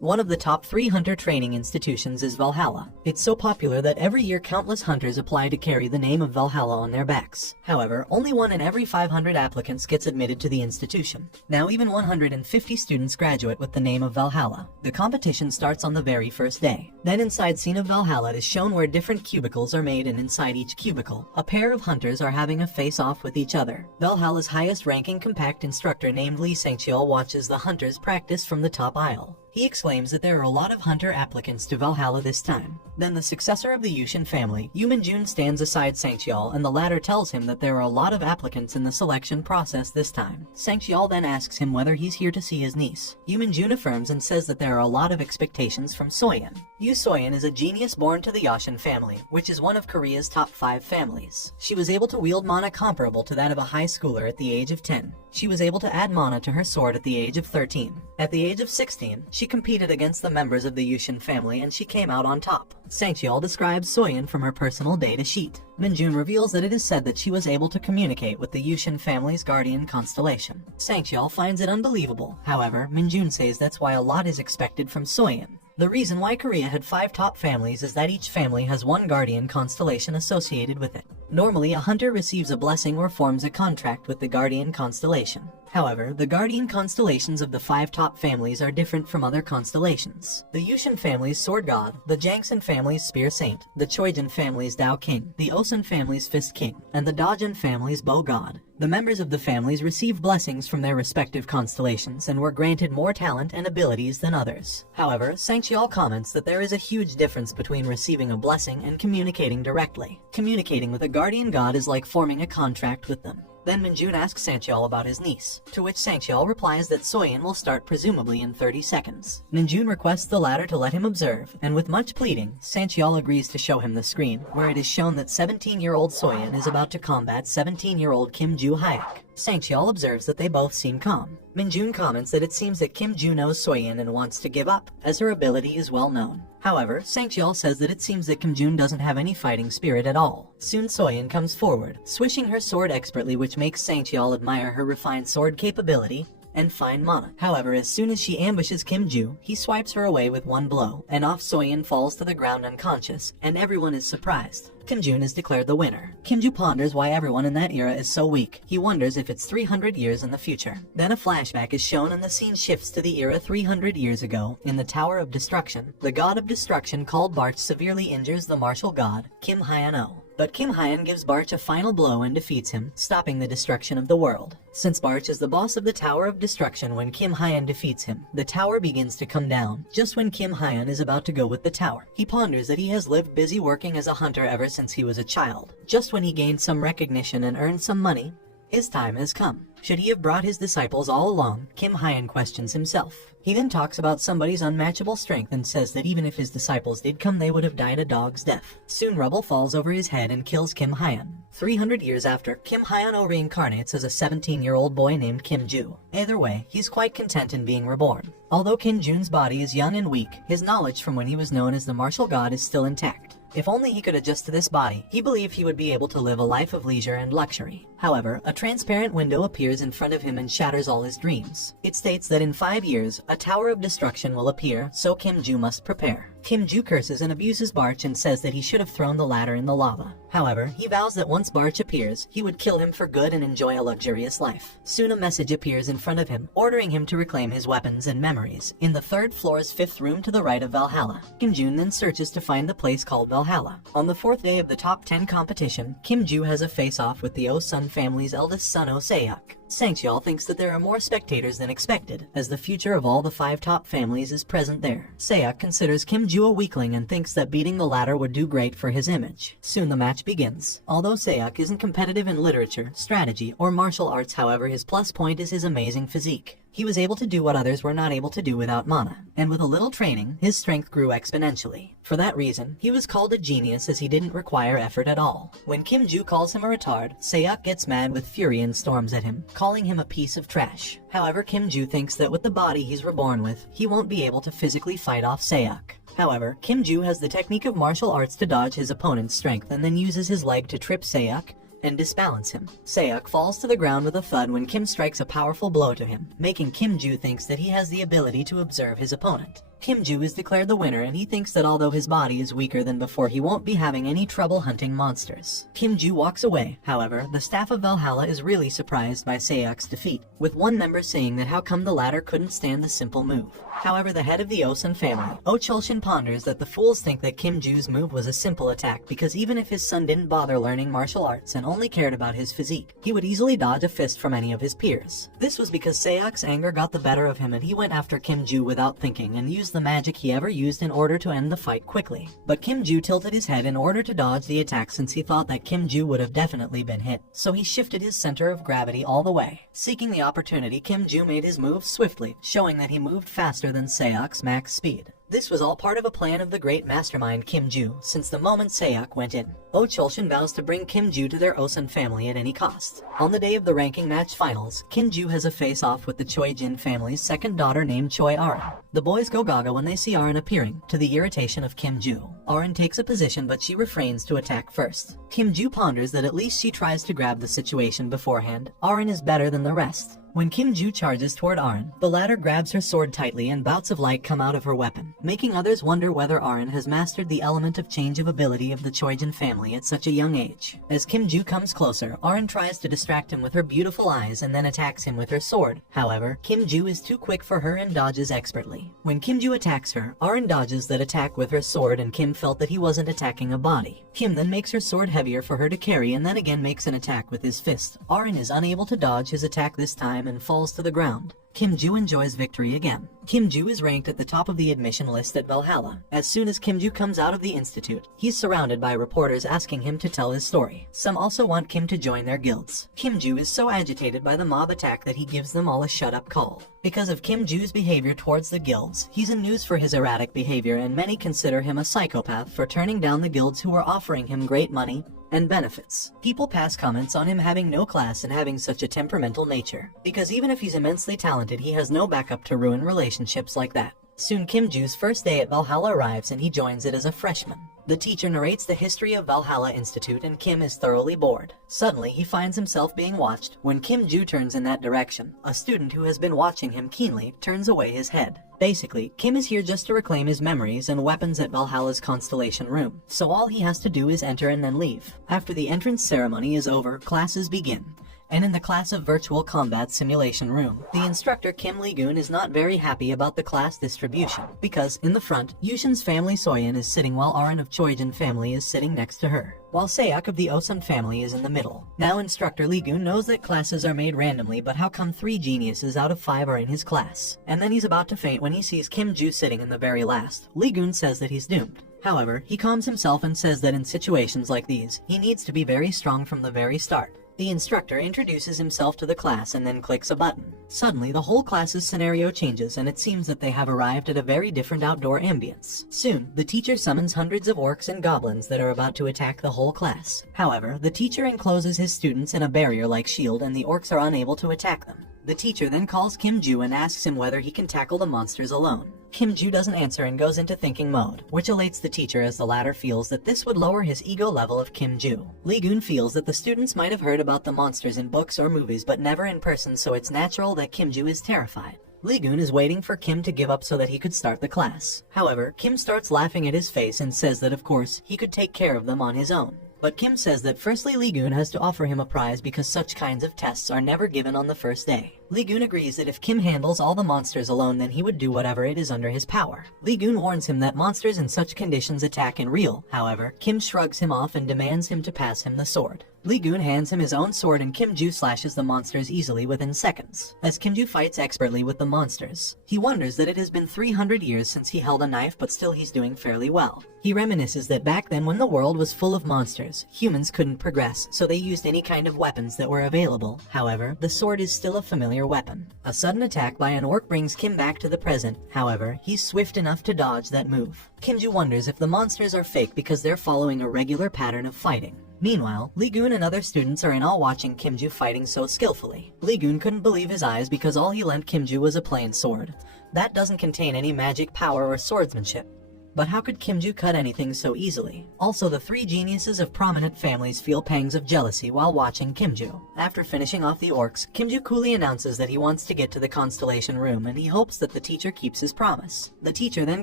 One of the top 3 hunter training institutions is Valhalla. It's so popular that every year countless hunters apply to carry the name of Valhalla on their backs. However, only 1 in every 500 applicants gets admitted to the institution. Now even 150 students graduate with the name of Valhalla. The competition starts on the very first day. Then inside scene of Valhalla is shown where different cubicles are made, and inside each cubicle, a pair of hunters are having a face-off with each other. Valhalla's highest ranking compact instructor named Lee Sangcheol watches the hunters practice from the top aisle. He exclaims that there are a lot of hunter applicants to Valhalla this time. Then the successor of the Yushin family, Yu Minjun, stands aside Sangcheol, and the latter tells him that there are a lot of applicants in the selection process this time. Sangcheol then asks him whether he's here to see his niece. Yu Minjun affirms and says that there are a lot of expectations from Soyeon. Yu Soyeon is a genius born to the Yoshin family, which is one of Korea's top 5 families. She was able to wield mana comparable to that of a high schooler at the age of 10. She was able to add mana to her sword at the age of 13. At the age of 16, she competed against the members of the Yushin family and she came out on top. Sangcheol describes Soyeon from her personal data sheet. Minjun reveals that it is said that she was able to communicate with the Yushin family's guardian constellation. Sangcheol finds it unbelievable. However, Minjun says that's why a lot is expected from Soyeon. The reason why Korea had 5 top families is that each family has 1 guardian constellation associated with it. Normally, a hunter receives a blessing or forms a contract with the guardian constellation. However, the guardian constellations of the 5 top families are different from other constellations. The Yushin family's Sword God, the Jangsan family's Spear Saint, the Choijin family's Dao King, the Osun family's Fist King, and the Dajin family's Bow God. The members of the families received blessings from their respective constellations and were granted more talent and abilities than others. However, Sangcheol comments that there is a huge difference between receiving a blessing and communicating directly. Communicating with a guardian god is like forming a contract with them. Then Minjun asks Sangcheol about his niece, to which Sangcheol replies that Soyeon will start presumably in 30 seconds. Minjun requests the latter to let him observe, and with much pleading, Sangcheol agrees to show him the screen, where it is shown that 17-year-old Soyeon is about to combat 17-year-old Kim Ju-hyuk. Sangcheol observes that they both seem calm. Minjun comments that it seems that Kim Ju knows Soyeon and wants to give up, as her ability is well known. However, Sangcheol says that it seems that Kim Jun doesn't have any fighting spirit at all. Soon Soyeon comes forward, swishing her sword expertly, which makes Sangcheol admire her refined sword capability and fine mana. However, as soon as she ambushes Kim Ju, he swipes her away with 1 blow, and off Soyeon falls to the ground unconscious, and everyone is surprised. Kim Jun is declared the winner. Kim Ju ponders why everyone in that era is so weak. He wonders if it's 300 years in the future. Then a flashback is shown and the scene shifts to the era 300 years ago. In the Tower of Destruction, the god of destruction called Barch severely injures the martial god, Kim Hyan-oh. But Kim Hyan gives Barch a final blow and defeats him, stopping the destruction of the world. Since Barch is the boss of the Tower of Destruction, when Kim Hyan defeats him, the tower begins to come down. Just when Kim Hyan is about to go with the tower, he ponders that he has lived busy working as a hunter ever since he was a child. Just when he gained some recognition and earned some money, his time has come. Should he have brought his disciples all along? Kim Hyan questions himself. He then talks about somebody's unmatchable strength and says that even if his disciples did come, they would have died a dog's death. Soon rubble falls over his head and kills Kim Hyan. 300 years after, Kim Hyan-oh reincarnates as a 17-year-old boy named Kim Ju. Either way, he's quite content in being reborn. Although Kim Jun's body is young and weak, his knowledge from when he was known as the martial god is still intact. If only he could adjust to this body, he believed he would be able to live a life of leisure and luxury. However, a transparent window appears in front of him and shatters all his dreams. It states that in 5 years, a tower of destruction will appear, so Kim Ju must prepare. Kim Ju curses and abuses Barch and says that he should have thrown the ladder in the lava. However, he vows that once Barch appears, he would kill him for good and enjoy a luxurious life. Soon a message appears in front of him, ordering him to reclaim his weapons and memories. In the 3rd floor's 5th room to the right of Valhalla, Kim Jun then searches to find the place called Valhalla. On the 4th day of the top 10 competition, Kim Ju has a face-off with the Osun family's eldest son Seok. Sangcheol thinks that there are more spectators than expected, as the future of all the 5 top families is present there. Seok considers Kim Ju a weakling and thinks that beating the latter would do great for his image. Soon the match begins. Although Seok isn't competitive in literature, strategy, or martial arts, however, his plus point is his amazing physique. He was able to do what others were not able to do without mana, and with a little training, his strength grew exponentially. For that reason, he was called a genius as he didn't require effort at all. When Kim Ju calls him a retard, Seok gets mad with fury and storms at him, calling him a piece of trash. However, Kim Ju thinks that with the body he's reborn with, he won't be able to physically fight off Seok. However, Kim Ju has the technique of martial arts to dodge his opponent's strength and then uses his leg to trip Seok and disbalance him. Seok falls to the ground with a thud when Kim strikes a powerful blow to him, making Kim Ju thinks that he has the ability to observe his opponent. Kim Ju is declared the winner, and he thinks that although his body is weaker than before, he won't be having any trouble hunting monsters. Kim Ju walks away. However, the staff of Valhalla is really surprised by Sayak's defeat, with one member saying that how come the latter couldn't stand the simple move. However, the head of the Osun family, Oh Chulshin, ponders that the fools think that Kim Ju's move was a simple attack because even if his son didn't bother learning martial arts and only cared about his physique, he would easily dodge a fist from any of his peers. This was because Sayak's anger got the better of him and he went after Kim Ju without thinking and used the magic he ever used in order to end the fight quickly. But Kim Ju tilted his head in order to dodge the attack since he thought that Kim Ju would have definitely been hit, so he shifted his center of gravity all the way. Seeking the opportunity, Kim Ju made his move swiftly, showing that he moved faster than Sayak's max speed. This was all part of a plan of the great mastermind Kim Ju, since the moment Sayak went in. Oh Chulshin vows to bring Kim Ju to their Osun family at any cost. On the day of the ranking match finals, Kim Ju has a face-off with the Choi Jin family's second daughter named Choi Arin. The boys go gaga when they see Arin appearing, to the irritation of Kim Ju. Arin takes a position but she refrains to attack first. Kim Ju ponders that at least she tries to grab the situation beforehand. Arin is better than the rest. When Kim Ju charges toward Arin, the latter grabs her sword tightly and bouts of light come out of her weapon, making others wonder whether Arin has mastered the element of change of ability of the Choijin family at such a young age. As Kim Ju comes closer, Arin tries to distract him with her beautiful eyes and then attacks him with her sword. However, Kim Ju is too quick for her and dodges expertly. When Kim Ju attacks her, Arin dodges that attack with her sword and Kim felt that he wasn't attacking a body. Kim then makes her sword heavier for her to carry and then again makes an attack with his fist. Arin is unable to dodge his attack this time and falls to the ground. Kim Ju enjoys victory again. Kim Ju is ranked at the top of the admission list at Valhalla. As soon as Kim Ju comes out of the institute, he's surrounded by reporters asking him to tell his story. Some also want Kim to join their guilds. Kim Ju is so agitated by the mob attack that he gives them all a shut-up call. Because of Kim Ju's behavior towards the guilds, he's in news for his erratic behavior and many consider him a psychopath for turning down the guilds who are offering him great money and benefits. People pass comments on him having no class and having such a temperamental nature, because even if he's immensely talented, he has no backup to ruin relationships like that. Soon Kim Ju's first day at Valhalla arrives and he joins it as a freshman. The teacher narrates the history of Valhalla Institute and Kim is thoroughly bored. Suddenly, he finds himself being watched. When Kim Ju turns in that direction, a student who has been watching him keenly turns away his head. Basically, Kim is here just to reclaim his memories and weapons at Valhalla's Constellation Room, so all he has to do is enter and then leave. After the entrance ceremony is over, classes begin. And in the class of Virtual Combat Simulation Room, the instructor Kim Lee-gun is not very happy about the class distribution, because in the front, Yushin's family Soyeon is sitting while Arin of Choijin family is sitting next to her, while Sayak of the Osun family is in the middle. Now instructor Lee-gun knows that classes are made randomly, but how come 3 geniuses out of 5 are in his class? And then he's about to faint when he sees Kim Ju sitting in the very last. Lee-gun says that he's doomed. However, he calms himself and says that in situations like these, he needs to be very strong from the very start. The instructor introduces himself to the class and then clicks a button. Suddenly, the whole class's scenario changes and it seems that they have arrived at a very different outdoor ambience. Soon, the teacher summons hundreds of orcs and goblins that are about to attack the whole class. However, the teacher encloses his students in a barrier-like shield and the orcs are unable to attack them. The teacher then calls Kim Ju and asks him whether he can tackle the monsters alone. Kim Ju doesn't answer and goes into thinking mode, which elates the teacher as the latter feels that this would lower his ego level of Kim Ju. Lee-gun feels that the students might have heard about the monsters in books or movies but never in person, so it's natural that Kim Ju is terrified. Lee-gun is waiting for Kim to give up so that he could start the class. However, Kim starts laughing at his face and says that of course, he could take care of them on his own. But Kim says that firstly Lee-gun has to offer him a prize because such kinds of tests are never given on the first day. Lee-gun agrees that if Kim handles all the monsters alone then he would do whatever it is under his power. Lee-gun warns him that monsters in such conditions attack in real. However, Kim shrugs him off and demands him to pass him the sword. Lee-gun hands him his own sword and Kim Ju slashes the monsters easily within seconds, as Kim Ju fights expertly with the monsters. He wonders that it has been 300 years since he held a knife but still he's doing fairly well. He reminisces that back then when the world was full of monsters, humans couldn't progress, so they used any kind of weapons that were available. However, the sword is still a familiar weapon. A sudden attack by an orc brings Kim back to the present. However, he's swift enough to dodge that move. Kim Ju wonders if the monsters are fake because they're following a regular pattern of fighting. Meanwhile, Lee-gun and other students are in awe watching Kim Ju fighting so skillfully. Lee-gun couldn't believe his eyes because all he lent Kim Ju was a plain sword. That doesn't contain any magic power or swordsmanship. But how could Kim Joo cut anything so easily? Also, the three geniuses of prominent families feel pangs of jealousy while watching Kim Joo. After finishing off the orcs, Kim Joo coolly announces that he wants to get to the constellation room and he hopes that the teacher keeps his promise. The teacher then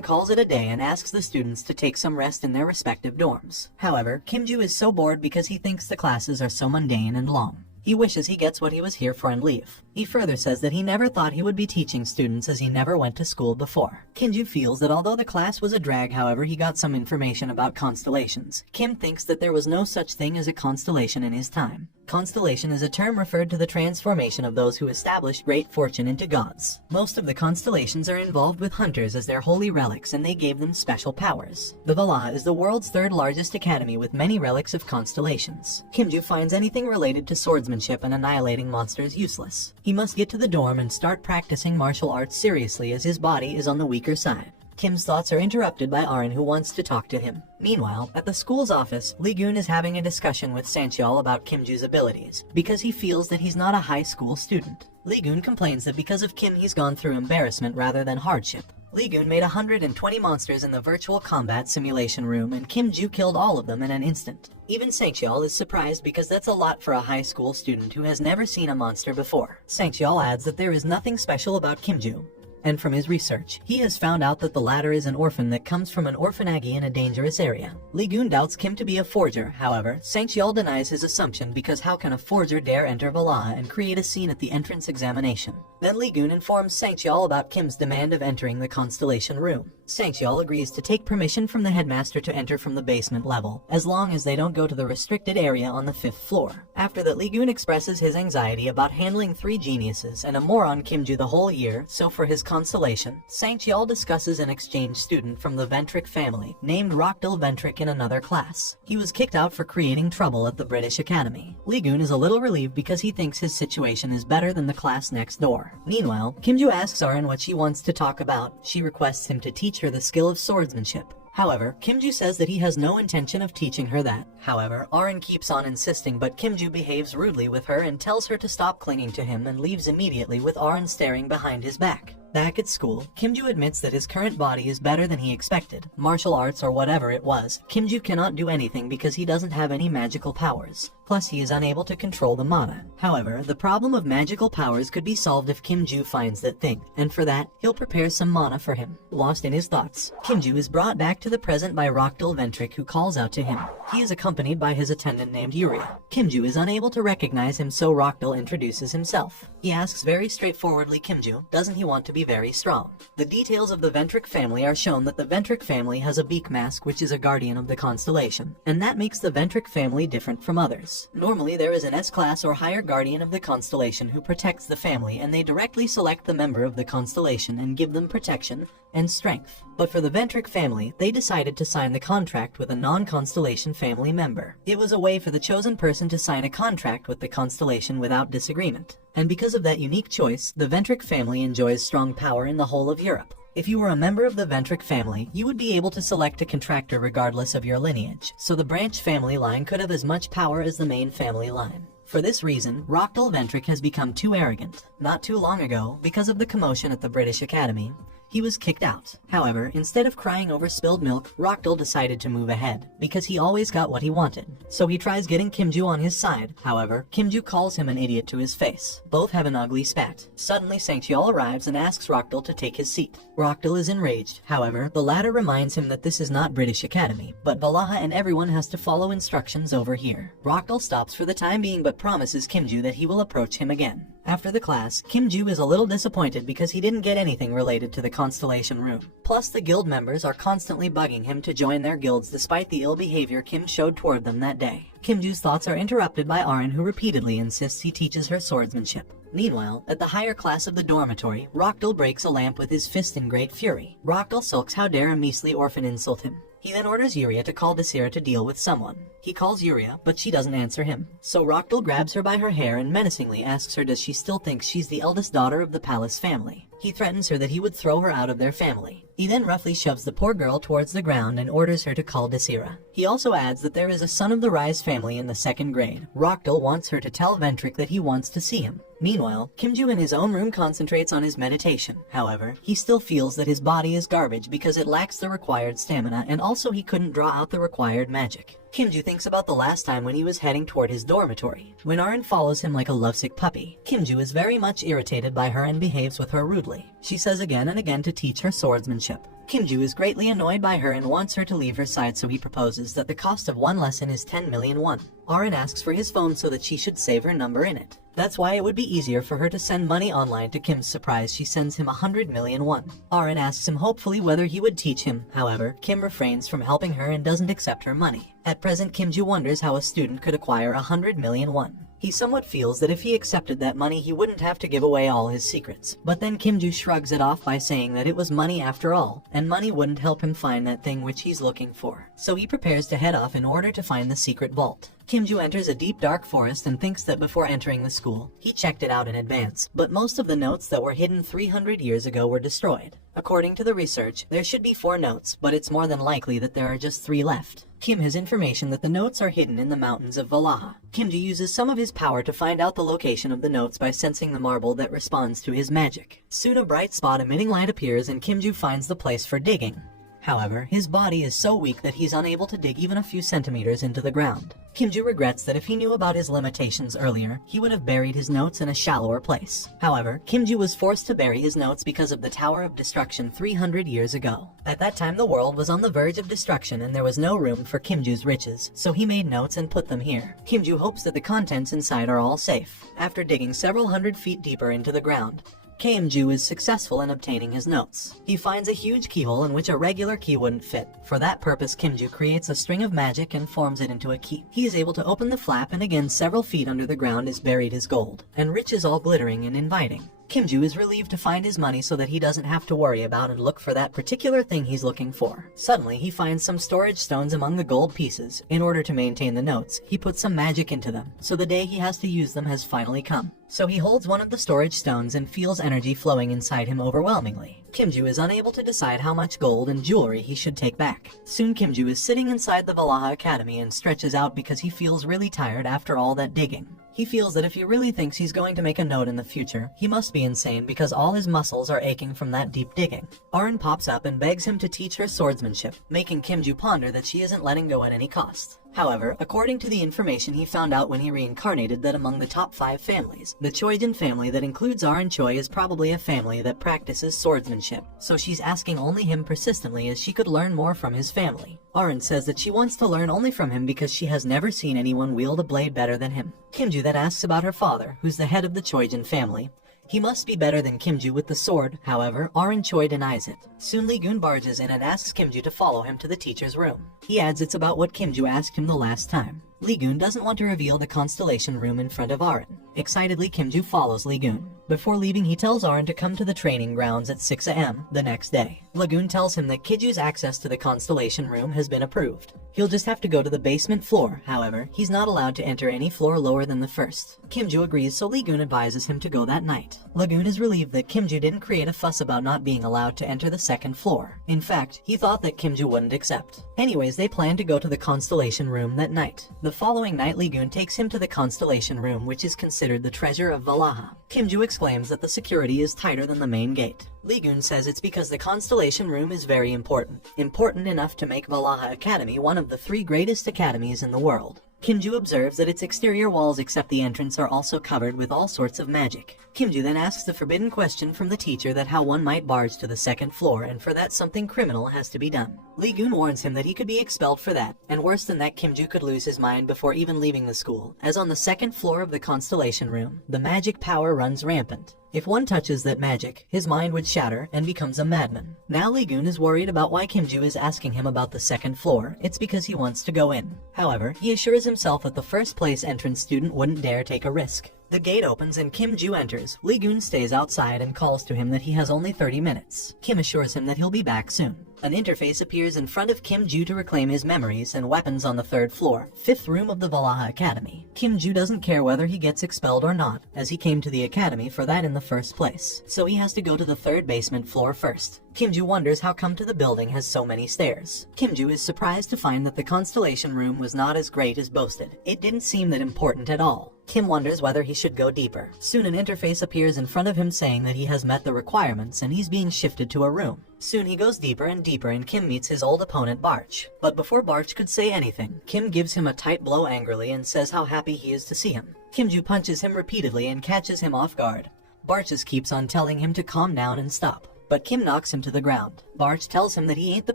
calls it a day and asks the students to take some rest in their respective dorms. However, Kim Joo is so bored because he thinks the classes are so mundane and long. He wishes he gets what he was here for and leave. He further says that he never thought he would be teaching students as he never went to school before. Kim Joo feels that although the class was a drag, however, he got some information about constellations. Kim thinks that there was no such thing as a constellation in his time. Constellation is a term referred to the transformation of those who establish great fortune into gods. Most of the constellations are involved with hunters as their holy relics, and they gave them special powers. The Valhalla is the world's third largest academy with many relics of constellations. Kim Joo finds anything related to swordsmanship and annihilating monsters useless. He must get to the dorm and start practicing martial arts seriously as his body is on the weaker side. Kim's thoughts are interrupted by Arin, who wants to talk to him. Meanwhile, at the school's office, Lee-gun is having a discussion with Sang-cheol about Kim Joo's abilities, because he feels that he's not a high school student. Lee-gun complains that because of Kim he's gone through embarrassment rather than hardship. Lee-gun made 120 monsters in the virtual combat simulation room, and Kim Joo killed all of them in an instant. Even Sang-cheol is surprised because that's a lot for a high school student who has never seen a monster before. Sang-cheol adds that there is nothing special about Kim Joo. And from his research, he has found out that the latter is an orphan that comes from an orphanage in a dangerous area. Lee-gun doubts Kim to be a forger. However, Sang-cheol denies his assumption because how can a forger dare enter Valhalla and create a scene at the entrance examination? Then Lee-gun informs Sang-cheol about Kim's demand of entering the constellation room. Sang-cheol agrees to take permission from the headmaster to enter from the basement level, as long as they don't go to the restricted area on the 5th floor. After that, Lee-gun expresses his anxiety about handling three geniuses and a moron Kim Joo the whole year, so for his consolation, Sang-cheol discusses an exchange student from the Ventric family, named Rockdal Ventric, in another class. He was kicked out for creating trouble at the British Academy. Lee-gun is a little relieved because he thinks his situation is better than the class next door. Meanwhile, Kim Joo asks Arin what she wants to talk about. She requests him to teach her the skill of swordsmanship. However, Kim Joo says that he has no intention of teaching her that. However, Arin keeps on insisting, but Kim Joo behaves rudely with her and tells her to stop clinging to him and leaves immediately with Arin staring behind his back. Back at school, Kim Joo admits that his current body is better than he expected. Martial arts or whatever it was, Kim Joo cannot do anything because he doesn't have any magical powers. Plus, he is unable to control the mana. However, the problem of magical powers could be solved if Kim Joo finds that thing, and for that, he'll prepare some mana for him. Lost in his thoughts, Kim Joo is brought back to the present by Rockdal Ventric, who calls out to him. He is accompanied by his attendant named Yuria. Kim Joo is unable to recognize him, so Rockdal introduces himself. He asks very straightforwardly, Kim Joo, doesn't he want to be very strong? The details of the Ventric family are shown that the Ventric family has a beak mask, which is a guardian of the constellation, and that makes the Ventric family different from others. Normally, there is an S-class or higher guardian of the constellation who protects the family, and they directly select the member of the constellation and give them protection and strength. But for the Ventric family, they decided to sign the contract with a non-constellation family member. It was a way for the chosen person to sign a contract with the constellation without disagreement. And because of that unique choice, the Ventric family enjoys strong power in the whole of Europe. If you were a member of the Ventric family, you would be able to select a contractor regardless of your lineage, so the branch family line could have as much power as the main family line. For this reason, Rockdal Ventric has become too arrogant. Not too long ago, because of the commotion at the British Academy, he was kicked out. However, instead of crying over spilled milk, Rockdal decided to move ahead, because he always got what he wanted. So he tries getting Kim Joo on his side. However, Kim Joo calls him an idiot to his face. Both have an ugly spat. Suddenly, Sang-cheol arrives and asks Rockdal to take his seat. Rockdal is enraged. However, the latter reminds him that this is not British Academy, but Valhalla, and everyone has to follow instructions over here. Rockdal stops for the time being but promises Kim Joo that he will approach him again. After the class, Kim Joo is a little disappointed because he didn't get anything related to the constellation room. Plus, the guild members are constantly bugging him to join their guilds despite the ill behavior Kim showed toward them that day. Kim Joo's thoughts are interrupted by Arin, who repeatedly insists he teaches her swordsmanship. Meanwhile, at the higher class of the dormitory, Rockdal breaks a lamp with his fist in great fury. Rockdal sulks how dare a measly orphan insult him. He then orders Yuria to call Desira to deal with someone. He calls Yuria, but she doesn't answer him. So Rockdal grabs her by her hair and menacingly asks her does she still think she's the eldest daughter of the palace family. He threatens her that he would throw her out of their family. He then roughly shoves the poor girl towards the ground and orders her to call Desira. He also adds that there is a son of the Rise family in the 2nd grade. Rockdal wants her to tell Ventric that he wants to see him. Meanwhile, Kimju in his own room concentrates on his meditation. However, he still feels that his body is garbage because it lacks the required stamina, and also he couldn't draw out the required magic. Kimju thinks about the last time when he was heading toward his dormitory. When Arin follows him like a lovesick puppy, Kimju is very much irritated by her and behaves with her rudely. She says again and again to teach her swordsmanship. Kimju is greatly annoyed by her and wants her to leave her side, so he proposes that the cost of one lesson is 10 million won. Arin asks for his phone so that she should save her number in it. That's why it would be easier for her to send money online. To Kim's surprise, she sends him 100 million won. Arin asks him hopefully whether he would teach him. However, Kim refrains from helping her and doesn't accept her money. At present, Kimju wonders how a student could acquire 100 million won. He somewhat feels that if he accepted that money, he wouldn't have to give away all his secrets. But then Kimju shrugs it off by saying that it was money after all, and money wouldn't help him find that thing which he's looking for. So he prepares to head off in order to find the secret vault. Kimju enters a deep dark forest and thinks that before entering the school, he checked it out in advance, but most of the notes that were hidden 300 years ago were destroyed. According to the research, there should be 4 notes, but it's more than likely that there are just 3 left. Kim has information that the notes are hidden in the mountains of Valhalla. Kimju uses some of his power to find out the location of the notes by sensing the marble that responds to his magic. Soon a bright spot emitting light appears and Kimju finds the place for digging. However, his body is so weak that he's unable to dig even a few centimeters into the ground. Kimju regrets that if he knew about his limitations earlier, he would have buried his notes in a shallower place. However, Kimju was forced to bury his notes because of the Tower of Destruction 300 years ago. At that time, the world was on the verge of destruction and there was no room for Kimju's riches, so he made notes and put them here. Kimju hopes that the contents inside are all safe. After digging several hundred feet deeper into the ground, Kimju is successful in obtaining his notes. He finds a huge keyhole in which a regular key wouldn't fit. For that purpose, Kimju creates a string of magic and forms it into a key. He is able to open the flap, and again several feet under the ground is buried his gold, and riches all glittering and inviting. Kimju is relieved to find his money so that he doesn't have to worry about and look for that particular thing he's looking for. Suddenly, he finds some storage stones among the gold pieces. In order to maintain the notes, he puts some magic into them, so the day he has to use them has finally come. So he holds one of the storage stones and feels energy flowing inside him overwhelmingly. Kimju is unable to decide how much gold and jewelry he should take back. Soon Kimju is sitting inside the Valhalla Academy and stretches out because he feels really tired after all that digging. He feels that if he really thinks he's going to make a note in the future, he must be insane because all his muscles are aching from that deep digging. Arin pops up and begs him to teach her swordsmanship, making Kimju ponder that she isn't letting go at any cost. However, according to the information he found out when he reincarnated, that among the top 5 families, the Choijin family that includes Arin Choi is probably a family that practices swordsmanship, so she's asking only him persistently as she could learn more from his family. Arin says that she wants to learn only from him because she has never seen anyone wield a blade better than him. Kimju then asks about her father, who's the head of the Choijin family. He must be better than Kimju with the sword. However, Arin Choi denies it. Soon Lee-gun barges in and asks Kimju to follow him to the teacher's room. He adds it's about what Kimju asked him the last time. Lee-gun doesn't want to reveal the constellation room in front of Arin. Excitedly, Kimju follows Lee-gun. Before leaving, he tells Arin to come to the training grounds at 6 a.m. the next day. Lee-gun tells him that Kimju's access to the constellation room has been approved. He'll just have to go to the basement floor. However, he's not allowed to enter any floor lower than the first. Kimju agrees, so Lee-gun advises him to go that night. Lee-gun is relieved that Kimju didn't create a fuss about not being allowed to enter the second floor. In fact, he thought that Kimju wouldn't accept. Anyways, they plan to go to the constellation room that night. The following night, Lee-gun takes him to the constellation room, which is considered the treasure of Valhalla. Kimju exclaims that the security is tighter than the main gate. Lee-gun says it's because the constellation room is very important. Important enough to make Valhalla Academy one of the 3 greatest academies in the world. Kimju observes that its exterior walls except the entrance are also covered with all sorts of magic. Kimju then asks the forbidden question from the teacher that how one might barge to the second floor, and for that something criminal has to be done. Lee-gun warns him that he could be expelled for that, and worse than that, Kimju could lose his mind before even leaving the school, as on the second floor of the constellation room, the magic power runs rampant. If one touches that magic, his mind would shatter and becomes a madman. Now Lee-gun is worried about why Kimju is asking him about the second floor. It's because he wants to go in. However, he assures himself that the first place entrance student wouldn't dare take a risk. The gate opens and Kimju enters. Lee-gun stays outside and calls to him that he has only 30 minutes. Kim assures him that he'll be back soon. An interface appears in front of Kim-ju to reclaim his memories and weapons on the 3rd floor, 5th room of the Valhalla Academy. Kim-ju doesn't care whether he gets expelled or not, as he came to the academy for that in the first place, so he has to go to the 3rd basement floor first. Kim-ju wonders how come to the building has so many stairs. Kim-ju is surprised to find that the Constellation Room was not as great as boasted. It didn't seem that important at all. Kim wonders whether he should go deeper. Soon an interface appears in front of him saying that he has met the requirements and he's being shifted to a room. Soon he goes deeper and deeper and Kim meets his old opponent Barch. But before Barch could say anything, Kim gives him a tight blow angrily and says how happy he is to see him. Kim-ju punches him repeatedly and catches him off guard. Barch just keeps on telling him to calm down and stop, but Kim knocks him to the ground. Barch tells him that he ain't the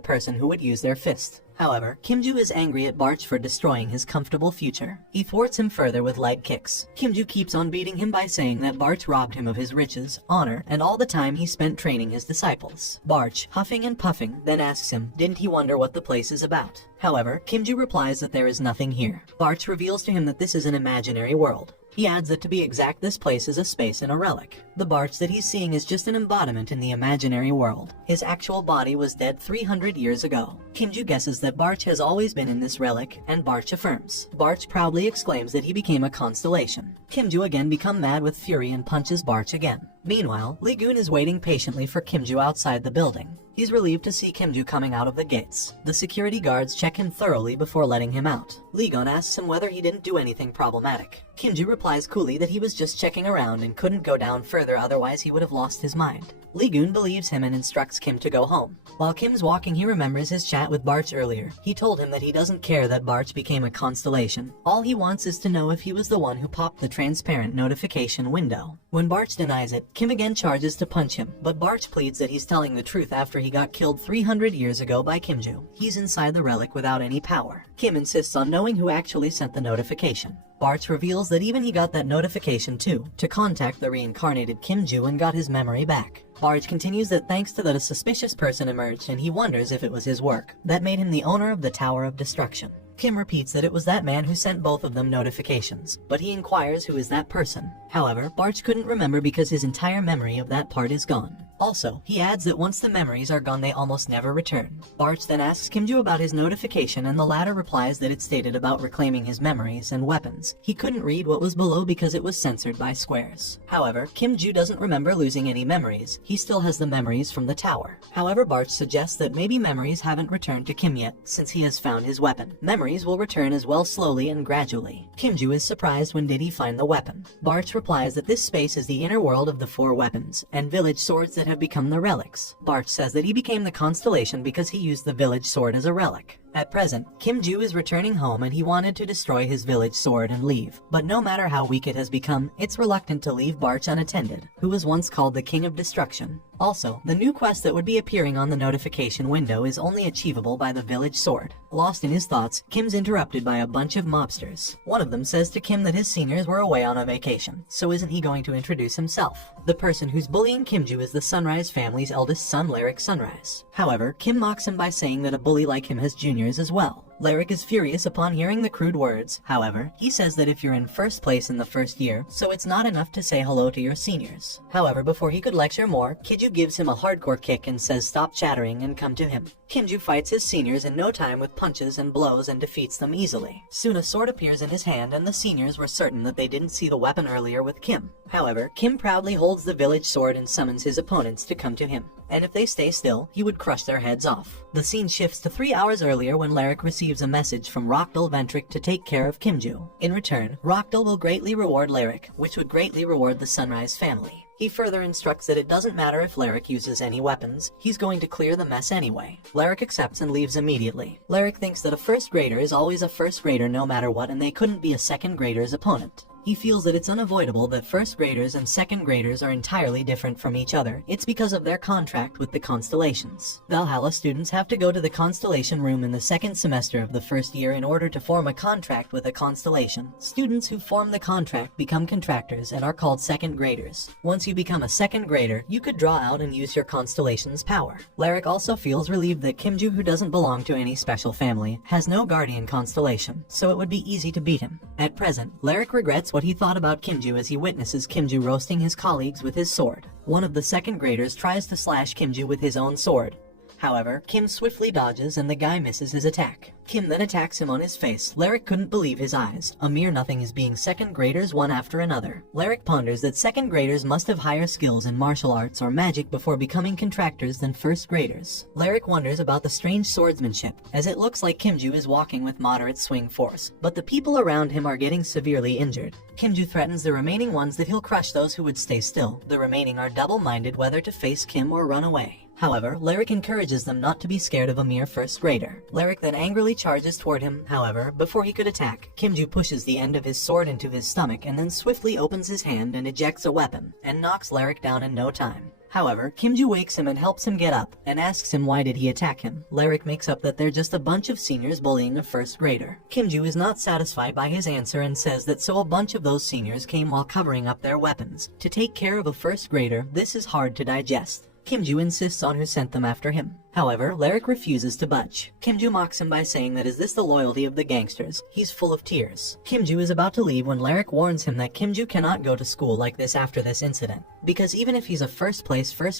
person who would use their fist. However, Kim-ju is angry at Barch for destroying his comfortable future. He thwarts him further with light kicks. Kim-ju keeps on beating him by saying that Barch robbed him of his riches, honor, and all the time he spent training his disciples. Barch, huffing and puffing, then asks him, didn't he wonder what the place is about? However, Kim-ju replies that there is nothing here. Barch reveals to him that this is an imaginary world. He adds that to be exact, this place is a space and a relic. The Barch that he's seeing is just an embodiment in the imaginary world. His actual body was dead 300 years ago. Kim-ju guesses that Barch has always been in this relic, and Barch affirms. Barch proudly exclaims that he became a constellation. Kim-ju again becomes mad with fury and punches Barch again. Meanwhile, Lee-gun is waiting patiently for Kim-ju outside the building. He's relieved to see Kim-ju coming out of the gates. The security guards check him thoroughly before letting him out. Lee-gun asks him whether he didn't do anything problematic. Kim-ju replies coolly that he was just checking around and couldn't go down further, otherwise he would have lost his mind. Lee-gun believes him and instructs Kim to go home. While Kim's walking, he remembers his chat with Barch earlier. He told him that he doesn't care that Barch became a constellation. All he wants is to know if he was the one who popped the transparent notification window. When Barch denies it, Kim again charges to punch him, but Barch pleads that he's telling the truth after he got killed 300 years ago by Kim-ju. He's inside the relic without any power. Kim insists on knowing who actually sent the notification. Barch reveals that even he got that notification too, to contact the reincarnated Kim-ju and got his memory back. Barch continues that thanks to that a suspicious person emerged and he wonders if it was his work that made him the owner of the Tower of Destruction. Kim repeats that it was that man who sent both of them notifications, but he inquires who is that person. However, Barch couldn't remember because his entire memory of that part is gone. Also, he adds that once the memories are gone, they almost never return. Barch then asks Kim-ju about his notification and the latter replies that it stated about reclaiming his memories and weapons. He couldn't read what was below because it was censored by squares. However, Kim-ju doesn't remember losing any memories. He still has the memories from the tower. However, Barch suggests that maybe memories haven't returned to Kim yet, since he has found his weapon. Memories will return as well, slowly and gradually. Kim-ju is surprised when did he find the weapon. Barch replies that this space is the inner world of the 4 weapons and village swords that have become the relics. Barch says that he became the constellation because he used the village sword as a relic. At present, Kim-ju is returning home and he wanted to destroy his village sword and leave. But no matter how weak it has become, it's reluctant to leave Barch unattended, who was once called the King of Destruction. Also, the new quest that would be appearing on the notification window is only achievable by the village sword. Lost in his thoughts, Kim's interrupted by a bunch of mobsters. One of them says to Kim that his seniors were away on a vacation, so isn't he going to introduce himself? The person who's bullying Kim-ju is the Sunrise family's eldest son, Lyric Sunrise. However, Kim mocks him by saying that a bully like him has juniors as well. Lyric is furious upon hearing the crude words. However, he says that if you're in first place in the first year, so it's not enough to say hello to your seniors. However, before he could lecture more, Kim-ju gives him a hardcore kick and says stop chattering and come to him. Kim-ju fights his seniors in no time with punches and blows and defeats them easily. Soon a sword appears in his hand and the seniors were certain that they didn't see the weapon earlier with Kim. However, Kim proudly holds the village sword and summons his opponents to come to him. And if they stay still, he would crush their heads off. The scene shifts to 3 hours earlier when Lyric receives a message from Rockdal Ventric to take care of Kim-ju. In return, Rockdal will greatly reward Lyric, which would greatly reward the Sunrise family. He further instructs that it doesn't matter if Lyric uses any weapons, he's going to clear the mess anyway. Lyric accepts and leaves immediately. Lyric thinks that a first grader is always a first grader no matter what and they couldn't be a second grader's opponent. He feels that it's unavoidable that first graders and second graders are entirely different from each other. It's because of their contract with the constellations. Valhalla students have to go to the constellation room in the second semester of the first year in order to form a contract with a constellation. Students who form the contract become contractors and are called second graders. Once you become a second grader, you could draw out and use your constellation's power. Lyric also feels relieved that Kim-ju, who doesn't belong to any special family, has no guardian constellation, so it would be easy to beat him. At present, Lyric regrets what he thought about Kim-ju as he witnesses Kim-ju roasting his colleagues with his sword. One of the second graders tries to slash Kim-ju with his own sword. However, Kim swiftly dodges and the guy misses his attack. Kim then attacks him on his face. Lyric couldn't believe his eyes. A mere nothing is being second graders one after another. Lyric ponders that second graders must have higher skills in martial arts or magic before becoming contractors than first graders. Lyric wonders about the strange swordsmanship, as it looks like Kimju is walking with moderate swing force, but the people around him are getting severely injured. Kimju threatens the remaining ones that he'll crush those who would stay still. The remaining are double-minded whether to face Kim or run away. However, Lyric encourages them not to be scared of a mere first grader. Lyric then angrily charges toward him. However, before he could attack, Kimju pushes the end of his sword into his stomach and then swiftly opens his hand and ejects a weapon, and knocks Lyric down in no time. However, Kimju wakes him and helps him get up, and asks him why did he attack him. Lyric makes up that they're just a bunch of seniors bullying a first grader. Kimju is not satisfied by his answer and says that so a bunch of those seniors came while covering up their weapons. To take care of a first grader, this is hard to digest. Kimju insists on who sent them after him. However, Lyric refuses to budge. Kimju mocks him by saying that is this the loyalty of the gangsters? He's full of tears. Kimju is about to leave when Lyric warns him that Kimju cannot go to school like this after this incident, because even if he's a first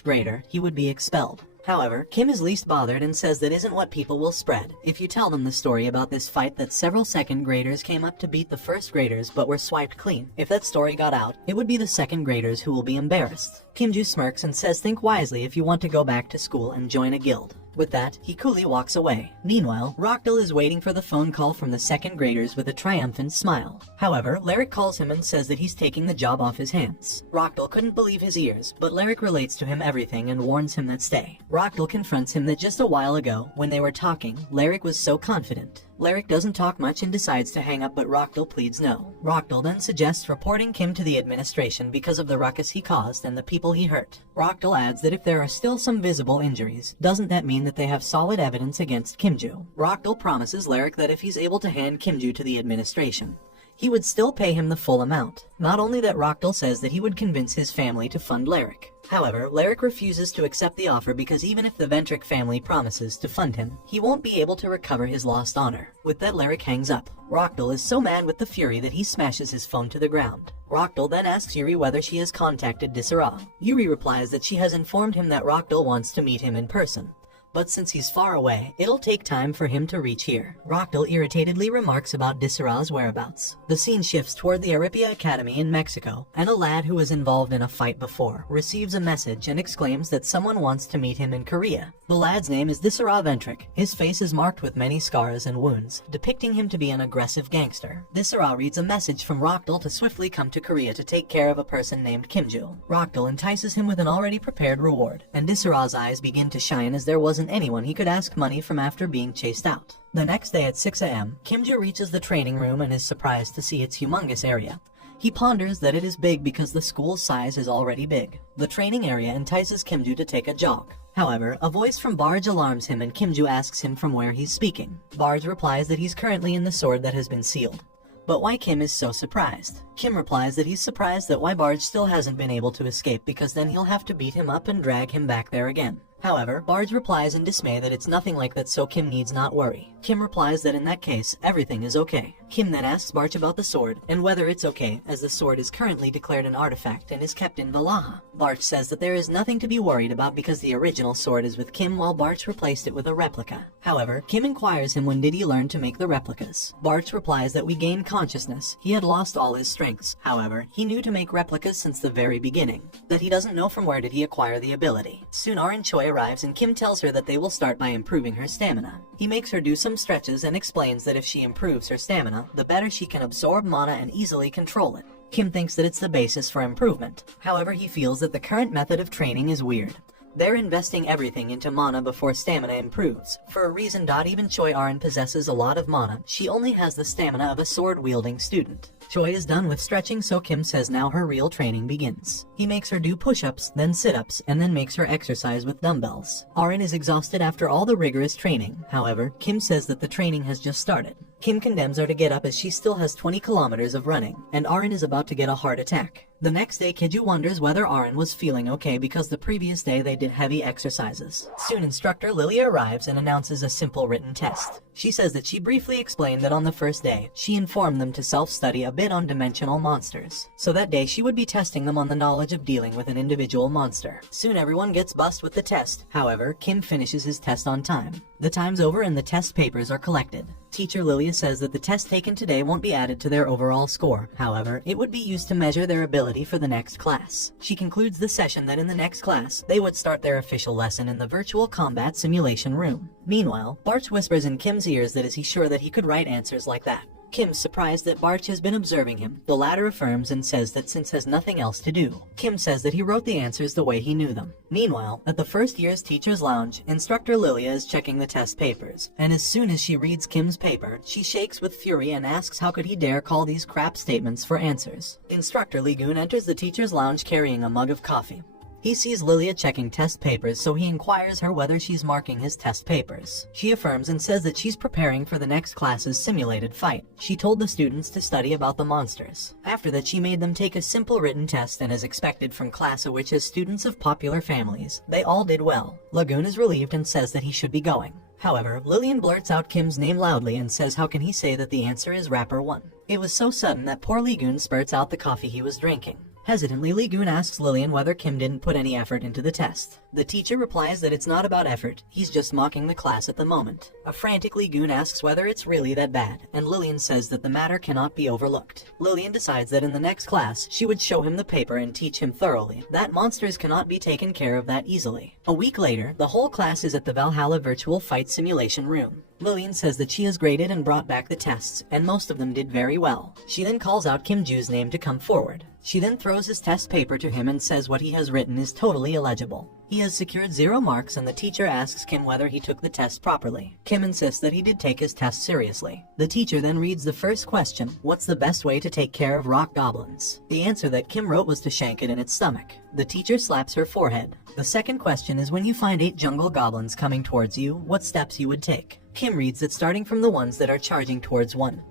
grader, he would be expelled. However, Kim is least bothered and says that isn't what people will spread. If you tell them the story about this fight that several second graders came up to beat the first graders but were swiped clean, if that story got out, it would be the second graders who will be embarrassed. Kimju smirks and says think wisely if you want to go back to school and join a guild. With that, he coolly walks away. Meanwhile, Rockdale is waiting for the phone call from the second graders with a triumphant smile. However, Lyric calls him and says that he's taking the job off his hands. Rockdale couldn't believe his ears, but Lyric relates to him everything and warns him that stay. Rockdale confronts him that just a while ago, when they were talking, Lyric was so confident. Lyric doesn't talk much and decides to hang up, but Rockdale pleads no. Rockdale then suggests reporting Kim to the administration because of the ruckus he caused and the people he hurt. Rockdale adds that if there are still some visible injuries, doesn't that mean that they have solid evidence against Kimju? Rockdale promises Lyric that if he's able to hand Kimju to the administration, he would still pay him the full amount. Not only that, Rockdale says that he would convince his family to fund Lyric. However, Lyric refuses to accept the offer because even if the Ventric family promises to fund him, he won't be able to recover his lost honor. With that, Lyric hangs up. Rockdale is so mad with the fury that he smashes his phone to the ground. Rockdale then asks Yuri whether she has contacted Disara. Yuri replies that she has informed him that Rockdale wants to meet him in person, but since he's far away, it'll take time for him to reach here. Rockdale irritatedly remarks about Disara's whereabouts. The scene shifts toward the Aripia Academy in Mexico, and a lad who was involved in a fight before receives a message and exclaims that someone wants to meet him in Korea. The lad's name is Disara Ventric. His face is marked with many scars and wounds, depicting him to be an aggressive gangster. Disara reads a message from Rockdale to swiftly come to Korea to take care of a person named Kimju. Rockdale entices him with an already prepared reward, and Disara's eyes begin to shine as there wasn't anyone he could ask money from after being chased out. The next day at 6 a.m., Kimju reaches the training room and is surprised to see its humongous area. He ponders that it is big because the school's size is already big. The training area entices Kimju to take a jog. However, a voice from Barge alarms him and Kimju asks him from where he's speaking. Barge replies that he's currently in the sword that has been sealed. But why Kim is so surprised? Kim replies that he's surprised that why Barge still hasn't been able to escape because then he'll have to beat him up and drag him back there again. However, Barge replies in dismay that it's nothing like that, so Kim needs not worry. Kim replies that in that case, everything is okay. Kim then asks Barge about the sword and whether it's okay, as the sword is currently declared an artifact and is kept in Valhalla. Barge says that there is nothing to be worried about because the original sword is with Kim while Barge replaced it with a replica. However, Kim inquires him when did he learn to make the replicas. Barge replies that we gained consciousness. He had lost all his strengths. However, he knew to make replicas since the very beginning. That he doesn't know from where did he acquire the ability. Soon Arin Choi arrives and Kim tells her that they will start by improving her stamina. He makes her do some stretches and explains that if she improves her stamina, the better she can absorb mana and easily control it. Kim thinks that it's the basis for improvement. However, he feels that the current method of training is weird. They're investing everything into mana before stamina improves. For a reason, even Choi Arin possesses a lot of mana, she only has the stamina of a sword-wielding student. Choi is done with stretching, so Kim says now her real training begins. He makes her do push-ups, then sit-ups, and then makes her exercise with dumbbells. Arin is exhausted after all the rigorous training. However, Kim says that the training has just started. Kim condemns her to get up as she still has 20 kilometers of running, and Arin is about to get a heart attack. The next day, Kiju wonders whether Arin was feeling okay because the previous day they did heavy exercises. Soon Instructor Lilia arrives and announces a simple written test. She says that she briefly explained that on the first day, she informed them to self-study a bit on dimensional monsters. So that day she would be testing them on the knowledge of dealing with an individual monster. Soon everyone gets bussed with the test. However, Kim finishes his test on time. The time's over and the test papers are collected. Teacher Lilia says that the test taken today won't be added to their overall score. However, it would be used to measure their ability for the next class. She concludes the session that in the next class, they would start their official lesson in the virtual combat simulation room. Meanwhile, Barch whispers in Kim's ears that is he sure that he could write answers like that. Kim's surprised that Barch has been observing him. The latter affirms and says that since has nothing else to do. Kim says that he wrote the answers the way he knew them. Meanwhile, at the first year's teacher's lounge, Instructor Lilia is checking the test papers. And as soon as she reads Kim's paper, she shakes with fury and asks how could he dare call these crap statements for answers. Instructor Ligoon enters the teacher's lounge carrying a mug of coffee. He sees Lilia checking test papers, so he inquires her whether she's marking his test papers. She affirms and says that she's preparing for the next class's simulated fight. She told the students to study about the monsters. After that, she made them take a simple written test, and as expected from class which has students of popular families, they all did well. Lagoon is relieved and says that he should be going. However, Lillian blurts out Kim's name loudly and says how can he say that the answer is Rapper 1. It was so sudden that poor Ligoon spurts out the coffee he was drinking. Hesitantly, Ligoon asks Lillian whether Kim didn't put any effort into the test. The teacher replies that it's not about effort, he's just mocking the class at the moment. A frantic Ligoon asks whether it's really that bad, and Lillian says that the matter cannot be overlooked. Lillian decides that in the next class, she would show him the paper and teach him thoroughly that monsters cannot be taken care of that easily. A week later, the whole class is at the Valhalla virtual fight simulation room. Lillian says that she has graded and brought back the tests, and most of them did very well. She then calls out Kim Ju's name to come forward. She then throws his test paper to him and says what he has written is totally illegible. He has secured 0 marks and the teacher asks Kim whether he took the test properly. Kim insists that he did take his test seriously. The teacher then reads the first question, what's the best way to take care of rock goblins? The answer that Kim wrote was to shank it in its stomach. The teacher slaps her forehead. The second question is when you find 8 jungle goblins coming towards you, what steps you would take? Kim reads that starting from the ones that are charging towards one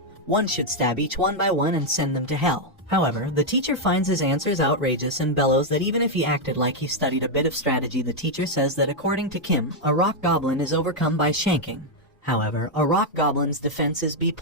should stab each one by one and send them to hell. However, the teacher finds his answers outrageous and bellows that even if he acted like he studied a bit of strategy, the teacher says that according to Kim, a rock goblin is overcome by shanking. However, a rock goblin's defense is B+.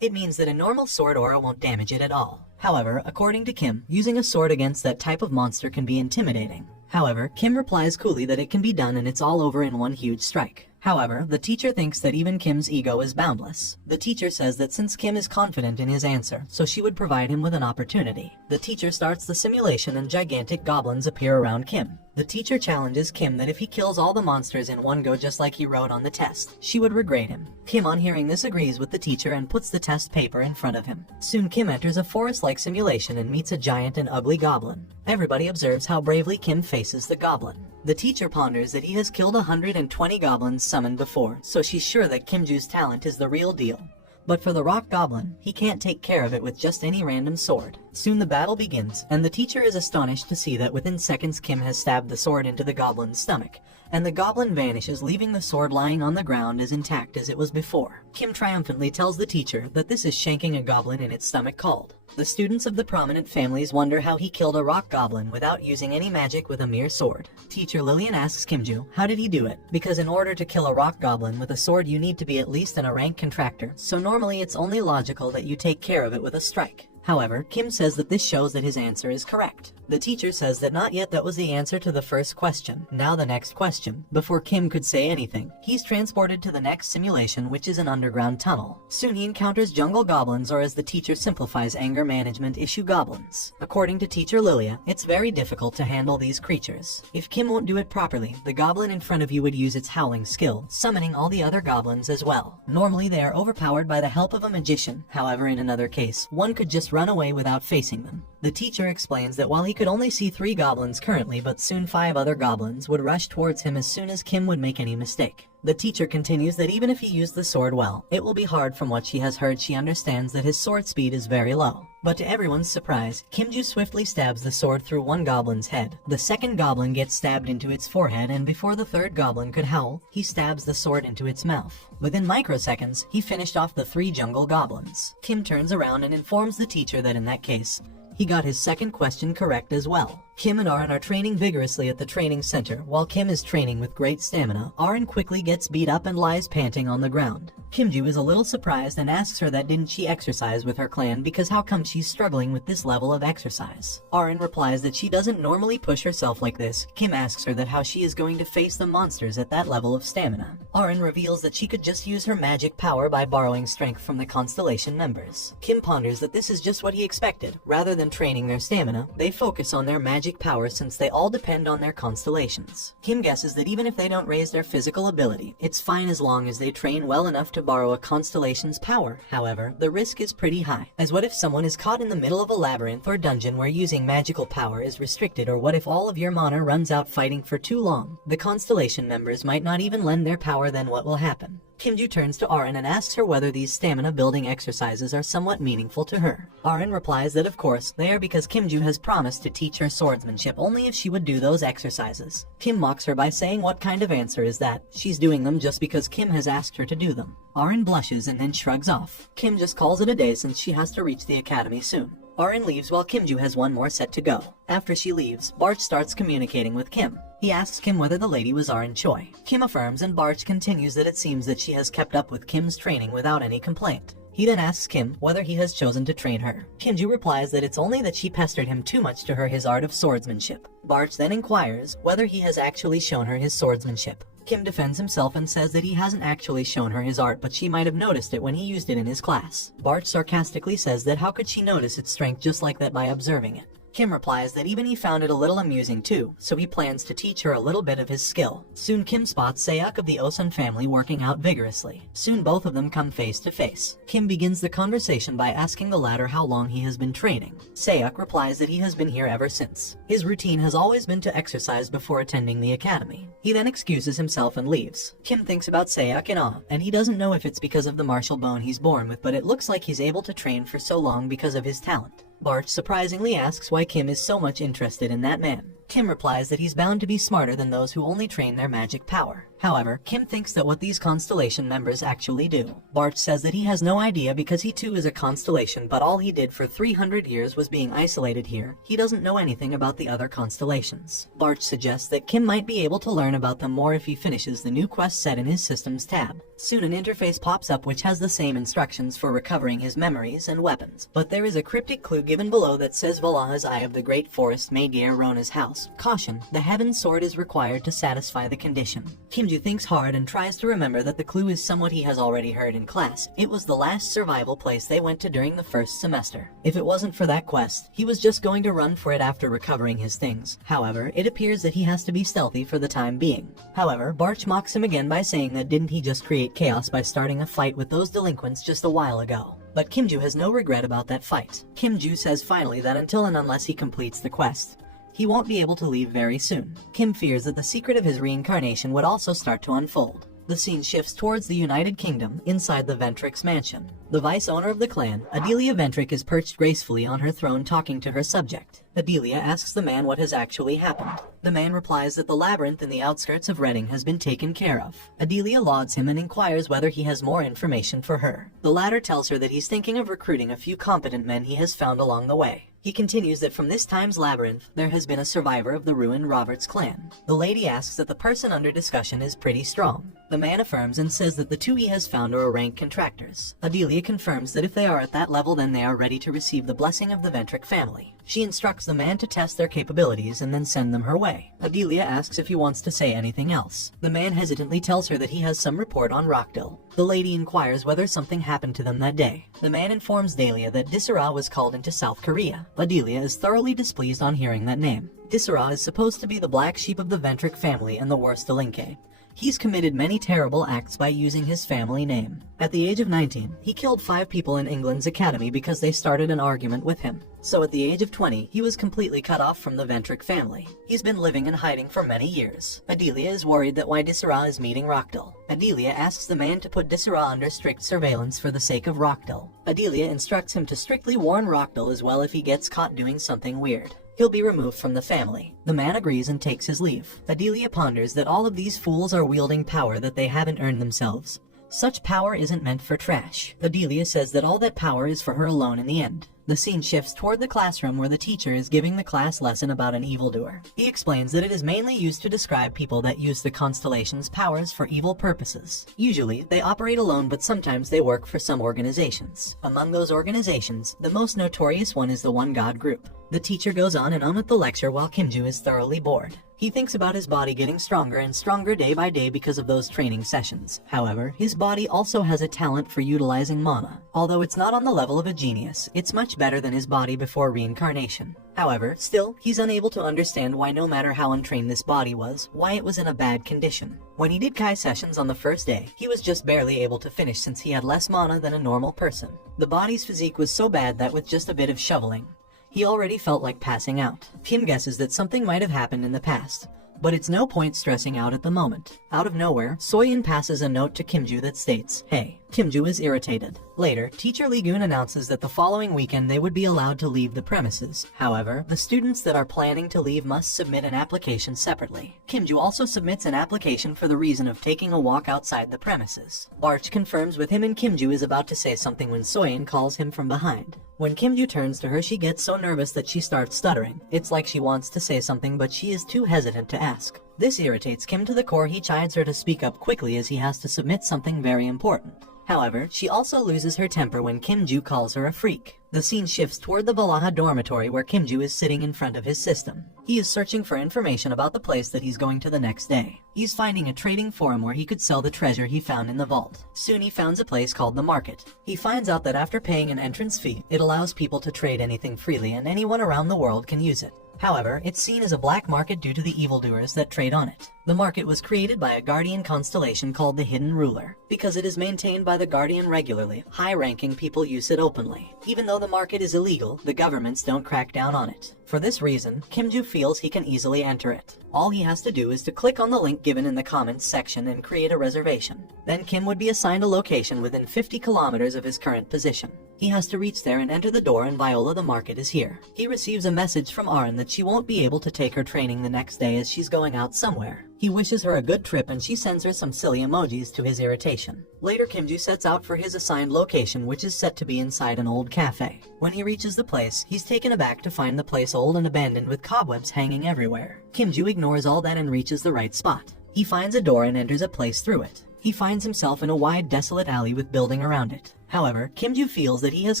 It means that a normal sword aura won't damage it at all. However, according to Kim, using a sword against that type of monster can be intimidating. However, Kim replies coolly that it can be done and it's all over in one huge strike. However, the teacher thinks that even Kim's ego is boundless. The teacher says that since Kim is confident in his answer, so she would provide him with an opportunity. The teacher starts the simulation and gigantic goblins appear around Kim. The teacher challenges Kim that if he kills all the monsters in one go just like he wrote on the test, she would regrade him. Kim on hearing this agrees with the teacher and puts the test paper in front of him. Soon Kim enters a forest-like simulation and meets a giant and ugly goblin. Everybody observes how bravely Kim faces the goblin. The teacher ponders that he has killed 120 goblins summoned before, so she's sure that Kim Ju's talent is the real deal. But for the rock goblin, he can't take care of it with just any random sword. Soon the battle begins, and the teacher is astonished to see that within seconds Kim has stabbed the sword into the goblin's stomach, and the goblin vanishes, leaving the sword lying on the ground as intact as it was before. Kim triumphantly tells the teacher that this is shanking a goblin in its stomach called. The students of the prominent families wonder how he killed a rock goblin without using any magic with a mere sword. Teacher Lillian asks Kimju, how did he do it? Because in order to kill a rock goblin with a sword you need to be at least in a rank contractor, so normally it's only logical that you take care of it with a strike. However, Kim says that this shows that his answer is correct. The teacher says that not yet that was the answer to the first question. Now the next question. Before Kim could say anything, he's transported to the next simulation, which is an underground tunnel. Soon he encounters jungle goblins, or as the teacher simplifies anger management, issue goblins. According to teacher Lilia, it's very difficult to handle these creatures. If Kim won't do it properly, the goblin in front of you would use its howling skill, summoning all the other goblins as well. Normally they are overpowered by the help of a magician. However, in another case, one could just run away without facing them. The teacher explains that while he could only see 3 goblins currently, but soon 5 other goblins would rush towards him as soon as Kim would make any mistake. The teacher continues that even if he used the sword well, it will be hard. From what she has heard, she understands that his sword speed is very low. But to everyone's surprise, Kimju swiftly stabs the sword through one goblin's head. The second goblin gets stabbed into its forehead, and before the third goblin could howl, he stabs the sword into its mouth. Within microseconds, he finished off the 3 jungle goblins. Kim turns around and informs the teacher that in that case, He got his second question correct as well. Kim and Arin are training vigorously at the training center. While Kim is training with great stamina, Arin quickly gets beat up and lies panting on the ground. Kimju is a little surprised and asks her that didn't she exercise with her clan because how come she's struggling with this level of exercise. Arin replies that she doesn't normally push herself like this. Kim asks her that how she is going to face the monsters at that level of stamina. Arin reveals that she could just use her magic power by borrowing strength from the constellation members. Kim ponders that this is just what he expected. Rather than training their stamina, they focus on their magic power since they all depend on their constellations. Kim guesses that even if they don't raise their physical ability, it's fine as long as they train well enough to borrow a constellation's power. However, the risk is pretty high, as what if someone is caught in the middle of a labyrinth or dungeon where using magical power is restricted, or what if all of your mana runs out fighting for too long? The constellation members might not even lend their power, then what will happen? Kimju turns to Arin and asks her whether these stamina building exercises are somewhat meaningful to her. Arin replies that of course they are, because Kimju has promised to teach her swordsmanship only if she would do those exercises. Kim mocks her by saying what kind of answer is that? She's doing them just because Kim has asked her to do them. Arin blushes and then shrugs off. Kim just calls it a day since she has to reach the academy soon. Arin leaves while Kimju has one more set to go. After she leaves, Barch starts communicating with Kim. He asks Kim whether the lady was Arin Choi. Kim affirms and Barch continues that it seems that she has kept up with Kim's training without any complaint. He then asks Kim whether he has chosen to train her. Kimju replies that it's only that she pestered him too much to her his art of swordsmanship. Barch then inquires whether he has actually shown her his swordsmanship. Kim defends himself and says that he hasn't actually shown her his art, but she might have noticed it when he used it in his class. Barch sarcastically says that how could she notice its strength just like that by observing it? Kim replies that even he found it a little amusing too, so he plans to teach her a little bit of his skill. Soon Kim spots Seok of the Osun family working out vigorously. Soon both of them come face to face. Kim begins the conversation by asking the latter how long he has been training. Seok replies that he has been here ever since. His routine has always been to exercise before attending the academy. He then excuses himself and leaves. Kim thinks about Seok in awe, and he doesn't know if it's because of the martial bone he's born with, but it looks like he's able to train for so long because of his talent. Barch surprisingly asks why Kim is so much interested in that man. Kim replies that he's bound to be smarter than those who only train their magic power. However, Kim thinks that what these constellation members actually do. Barch says that he has no idea because he too is a constellation, but all he did for 300 years was being isolated here. He doesn't know anything about the other constellations. Barch suggests that Kim might be able to learn about them more if he finishes the new quest set in his systems tab. Soon an interface pops up which has the same instructions for recovering his memories and weapons, but there is a cryptic clue given below that says Valaha's Eye of the Great Forest made near Rona's house. Caution, the Heaven Sword is required to satisfy the condition. Kimju thinks hard and tries to remember that the clue is somewhat he has already heard in class. It was the last survival place they went to during the first semester. If it wasn't for that quest, he was just going to run for it after recovering his things. However, it appears that he has to be stealthy for the time being. However, Barch mocks him again by saying that didn't he just create chaos by starting a fight with those delinquents just a while ago? But Kimju has no regret about that fight. Kimju says finally that until and unless he completes the quest, he won't be able to leave very soon. Kim fears that the secret of his reincarnation would also start to unfold. The scene shifts towards the United Kingdom, inside the Ventric's mansion. The vice owner of the clan, Adelia Ventric, is perched gracefully on her throne talking to her subject. Adelia asks the man what has actually happened. The man replies that the labyrinth in the outskirts of Reading has been taken care of. Adelia lauds him and inquires whether he has more information for her. The latter tells her that he's thinking of recruiting a few competent men he has found along the way. He continues that from this time's labyrinth, there has been a survivor of the ruined Roberts clan. The lady asks that the person under discussion is pretty strong. The man affirms and says that the two he has found are rank contractors. Adelia confirms that if they are at that level, then they are ready to receive the blessing of the Ventric family. She instructs the man to test their capabilities and then send them her way. Adelia asks if he wants to say anything else. The man hesitantly tells her that he has some report on Rockdale. The lady inquires whether something happened to them that day. The man informs Dahlia that Disara was called into South Korea. Adelia is thoroughly displeased on hearing that name. Disara is supposed to be the black sheep of the Ventric family and the worst delinquent. He's committed many terrible acts by using his family name. At the age of 19, he killed 5 people in England's academy because they started an argument with him. So at the age of 20, he was completely cut off from the Ventric family. He's been living in hiding for many years. Adelia is worried that why Disara is meeting Rockdale. Adelia asks the man to put Disara under strict surveillance for the sake of Rockdale. Adelia instructs him to strictly warn Rockdale as well if he gets caught doing something weird. He'll be removed from the family. The man agrees and takes his leave. Adelia ponders that all of these fools are wielding power that they haven't earned themselves. Such power isn't meant for trash. Adelia says that all that power is for her alone in the end. The scene shifts toward the classroom where the teacher is giving the class lesson about an evildoer. He explains that it is mainly used to describe people that use the constellation's powers for evil purposes. Usually, they operate alone, but sometimes they work for some organizations. Among those organizations, the most notorious one is the One God Group. The teacher goes on and on with the lecture while Kimju is thoroughly bored. He thinks about his body getting stronger and stronger day by day because of those training sessions. However, his body also has a talent for utilizing mana. Although it's not on the level of a genius, it's much better than his body before reincarnation. However, still, he's unable to understand why, no matter how untrained this body was, why it was in a bad condition. When he did Kai sessions on the first day, he was just barely able to finish since he had less mana than a normal person. The body's physique was so bad that with just a bit of shoveling, he already felt like passing out. Kim guesses that something might have happened in the past, but it's no point stressing out at the moment. Out of nowhere, Soyeon passes a note to Kimju that states, "Hey." Kimju is irritated. Later, Teacher Lee-gun announces that the following weekend they would be allowed to leave the premises. However, the students that are planning to leave must submit an application separately. Kimju also submits an application for the reason of taking a walk outside the premises. Barch confirms with him, and Kimju is about to say something when Soyeon calls him from behind. When Kimju turns to her, she gets so nervous that she starts stuttering. It's like she wants to say something, but she is too hesitant to ask. This irritates Kim to the core. He chides her to speak up quickly as he has to submit something very important. However, she also loses her temper when Kimju calls her a freak. The scene shifts toward the Balaha dormitory where Kimju is sitting in front of his system. He is searching for information about the place that he's going to the next day. He's finding a trading forum where he could sell the treasure he found in the vault. Soon he finds a place called the market. He finds out that after paying an entrance fee, it allows people to trade anything freely and anyone around the world can use it. However, it's seen as a black market due to the evildoers that trade on it. The market was created by a guardian constellation called the Hidden Ruler. Because it is maintained by the guardian regularly, high-ranking people use it openly. Even though the market is illegal, the governments don't crack down on it. For this reason, Kimju feels he can easily enter it. All he has to do is to click on the link given in the comments section and create a reservation. Then Kim would be assigned a location within 50 kilometers of his current position. He has to reach there and enter the door, and Viola the market is here. He receives a message from Arin that she won't be able to take her training the next day as she's going out somewhere. He wishes her a good trip and she sends her some silly emojis to his irritation. Later, Kimju sets out for his assigned location, which is set to be inside an old cafe. When he reaches the place, he's taken aback to find the place old and abandoned with cobwebs hanging everywhere. Kimju ignores all that and reaches the right spot. He finds a door and enters a place through it. He finds himself in a wide, desolate alley with building around it. However, Kimju feels that he has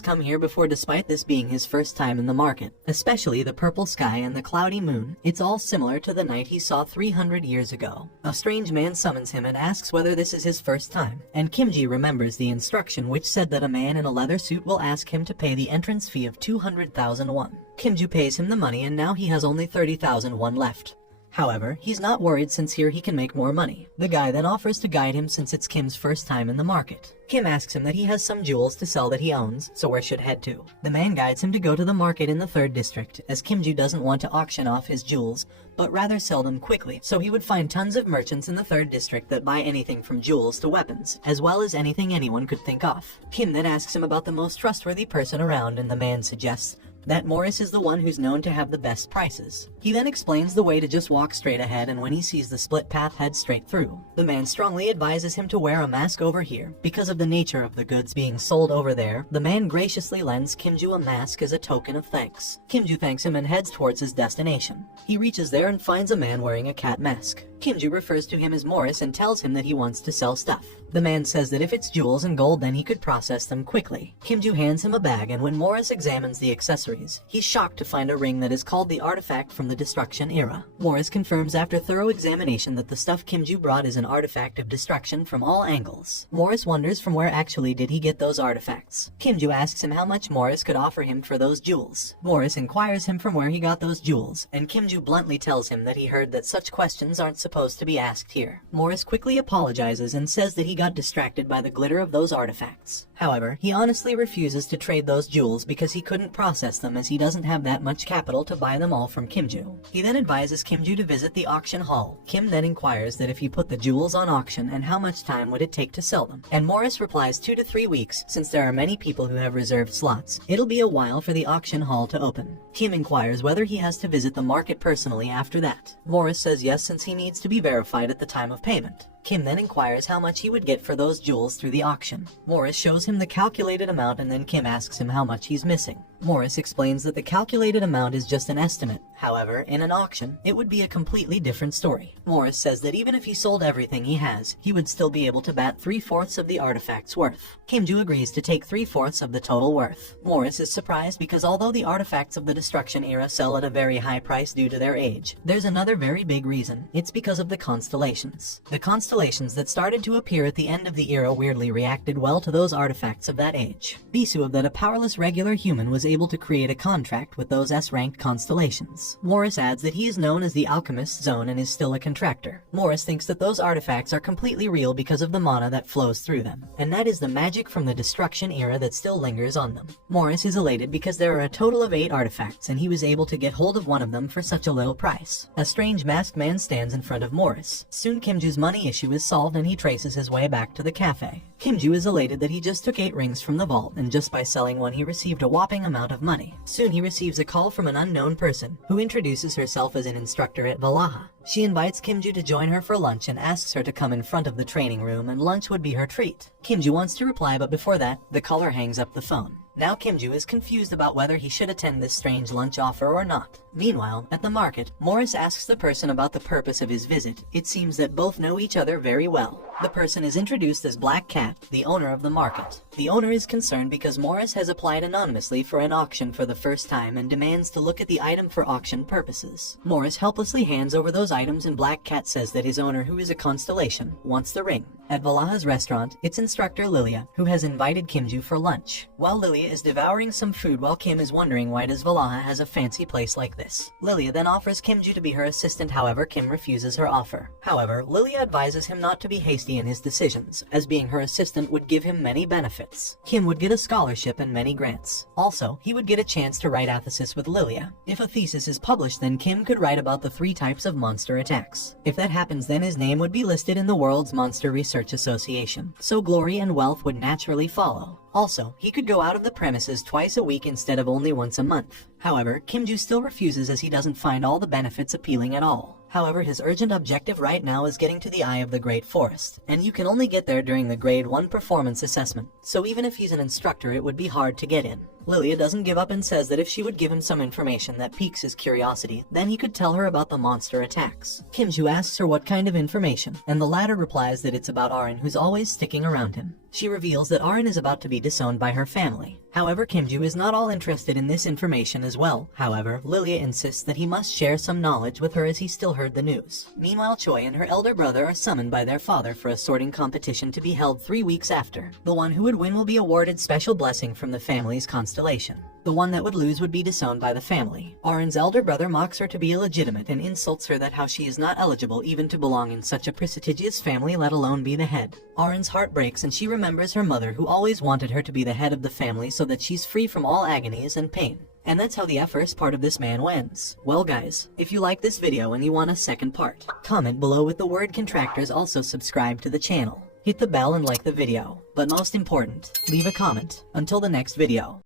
come here before despite this being his first time in the market. Especially the purple sky and the cloudy moon, it's all similar to the night he saw 300 years ago. A strange man summons him and asks whether this is his first time, and Kimji remembers the instruction which said that a man in a leather suit will ask him to pay the entrance fee of 200,000 won. Kimju pays him the money and now he has only 30,000 won left. However, he's not worried since here he can make more money. The guy then offers to guide him since it's Kim's first time in the market. Kim asks him that he has some jewels to sell that he owns, so where should head to. The man guides him to go to the market in the 3rd district, as Kimju doesn't want to auction off his jewels, but rather sell them quickly, so he would find tons of merchants in the 3rd district that buy anything from jewels to weapons, as well as anything anyone could think of. Kim then asks him about the most trustworthy person around, and the man suggests that Morris is the one who's known to have the best prices. He then explains the way to just walk straight ahead, and when he sees the split path, head straight through. The man strongly advises him to wear a mask over here. Because of the nature of the goods being sold over there, the man graciously lends Kimju a mask as a token of thanks. Kimju thanks him and heads towards his destination. He reaches there and finds a man wearing a cat mask. Kimju refers to him as Morris and tells him that he wants to sell stuff. The man says that if it's jewels and gold, then he could process them quickly. Kimju hands him a bag, and when Morris examines the accessories, he's shocked to find a ring that is called the artifact from the destruction era. Morris confirms after thorough examination that the stuff Kimju brought is an artifact of destruction from all angles. Morris wonders from where actually did he get those artifacts. Kimju asks him how much Morris could offer him for those jewels. Morris inquires him from where he got those jewels, and Kimju bluntly tells him that he heard that such questions aren't supposed to be asked here. Morris quickly apologizes and says that he got distracted by the glitter of those artifacts. However, he honestly refuses to trade those jewels because he couldn't process them, as he doesn't have that much capital to buy them all from Kimju. He then advises Kimju to visit the auction hall. Kim then inquires that if he put the jewels on auction and how much time would it take to sell them. And Morris replies 2 to 3 weeks, since there are many people who have reserved slots. It'll be a while for the auction hall to open. Kim inquires whether he has to visit the market personally after that. Morris says yes, since he needs to be verified at the time of payment. Kim then inquires how much he would get for those jewels through the auction. Morris shows him the calculated amount, and then Kim asks him how much he's missing. Morris explains that the calculated amount is just an estimate. However, in an auction, it would be a completely different story. Morris says that even if he sold everything he has, he would still be able to bat 3/4 of the artifact's worth. Kimju agrees to take 3/4 of the total worth. Morris is surprised because although the artifacts of the Destruction era sell at a very high price due to their age, there's another very big reason. It's because of the constellations. The constellations that started to appear at the end of the era weirdly reacted well to those artifacts of that age. Bisu of that a powerless regular human was able to create a contract with those S-ranked constellations. Morris adds that he is known as the Alchemist's Zone and is still a contractor. Morris thinks that those artifacts are completely real because of the mana that flows through them, and that is the magic from the Destruction era that still lingers on them. Morris is elated because there are a total of 8 artifacts and he was able to get hold of one of them for such a little price. A strange masked man stands in front of Morris. Soon Kimju's money issue is solved and he traces his way back to the cafe. Kimju is elated that he just took 8 rings from the vault, and just by selling one he received a whopping amount of money. Soon he receives a call from an unknown person, who introduces herself as an instructor at Valhalla. She invites Kimju to join her for lunch and asks her to come in front of the training room, and lunch would be her treat. Kimju wants to reply, but before that, the caller hangs up the phone. Now Kimju is confused about whether he should attend this strange lunch offer or not. Meanwhile, at the market, Morris asks the person about the purpose of his visit. It seems that both know each other very well. The person is introduced as Black Cat, the owner of the market. The owner is concerned because Morris has applied anonymously for an auction for the first time and demands to look at the item for auction purposes. Morris helplessly hands over those items and Black Cat says that his owner, who is a constellation, wants the ring. At Valhalla's restaurant, it's instructor Lilia, who has invited Kimju for lunch. While Lilia is devouring some food while Kim is wondering why does Valhalla has a fancy place like this. Lilia then offers Kimju to be her assistant, however Kim refuses her offer. However, Lilia advises him not to be hasty in his decisions, as being her assistant would give him many benefits. Kim would get a scholarship and many grants. Also, he would get a chance to write a thesis with Lilia. If a thesis is published, then Kim could write about the 3 types of monster attacks. If that happens, then his name would be listed in the World's Monster Research Association, so glory and wealth would naturally follow. Also, he could go out of the premises twice a week instead of only once a month. However, Kimju still refuses as he doesn't find all the benefits appealing at all. However, his urgent objective right now is getting to the Eye of the Great Forest, and you can only get there during the Grade 1 performance assessment, so even if he's an instructor it would be hard to get in. Lilia doesn't give up and says that if she would give him some information that piques his curiosity, then he could tell her about the monster attacks. Kimju asks her what kind of information, and the latter replies that it's about Arin, who's always sticking around him. She reveals that Arin is about to be disowned by her family. However, Kimju is not all interested in this information as well. However, Lilia insists that he must share some knowledge with her as he still heard the news. Meanwhile, Choi and her elder brother are summoned by their father for a sorting competition to be held 3 weeks after. The one who would win will be awarded special blessing from the family's constellation. The one that would lose would be disowned by the family. Arin's elder brother mocks her to be illegitimate and insults her that how she is not eligible even to belong in such a prestigious family, let alone be the head. Arin's heart breaks and she remembers her mother, who always wanted her to be the head of the family so that she's free from all agonies and pain. And that's how the first part of this manhwa ends. Well guys, if you like this video and you want a second part, comment below with the word contractors. Also subscribe to the channel. Hit the bell and like the video. But most important, leave a comment. Until the next video.